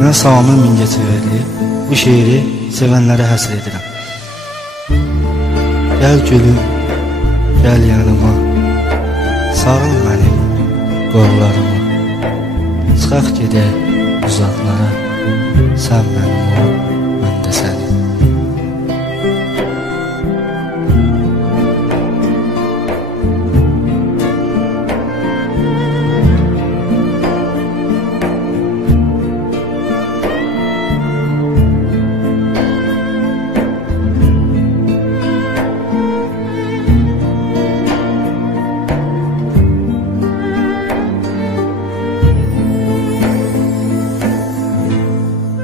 Mən Sami Mingəçevirli bu şeiri sevənlərə həsr edirəm. Gəl gülüm, gəl yanıma, sarıl mənim qollarıma. Çıxaq gedək uzaqlara, sən mənim ol, mən də sənin.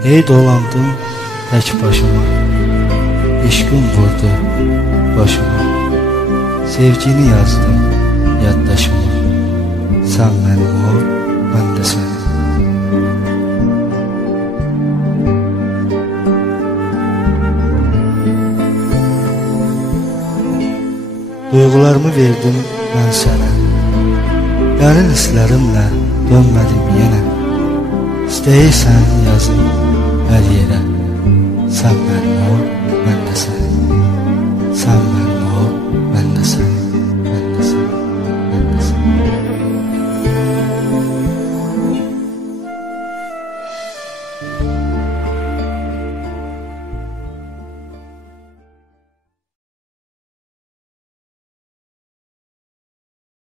Ey dolandım tək başıma, eşqim vurdu başıma. Sevgini yazdım yaddaşıma, sən mənim ol, mən də sənin. Duyğularımı verdim mən sənə, dərin hisslərimlə dönmədim yenə. İstəyirsən yazım hər yerə, sən mənim ol, mən də sən.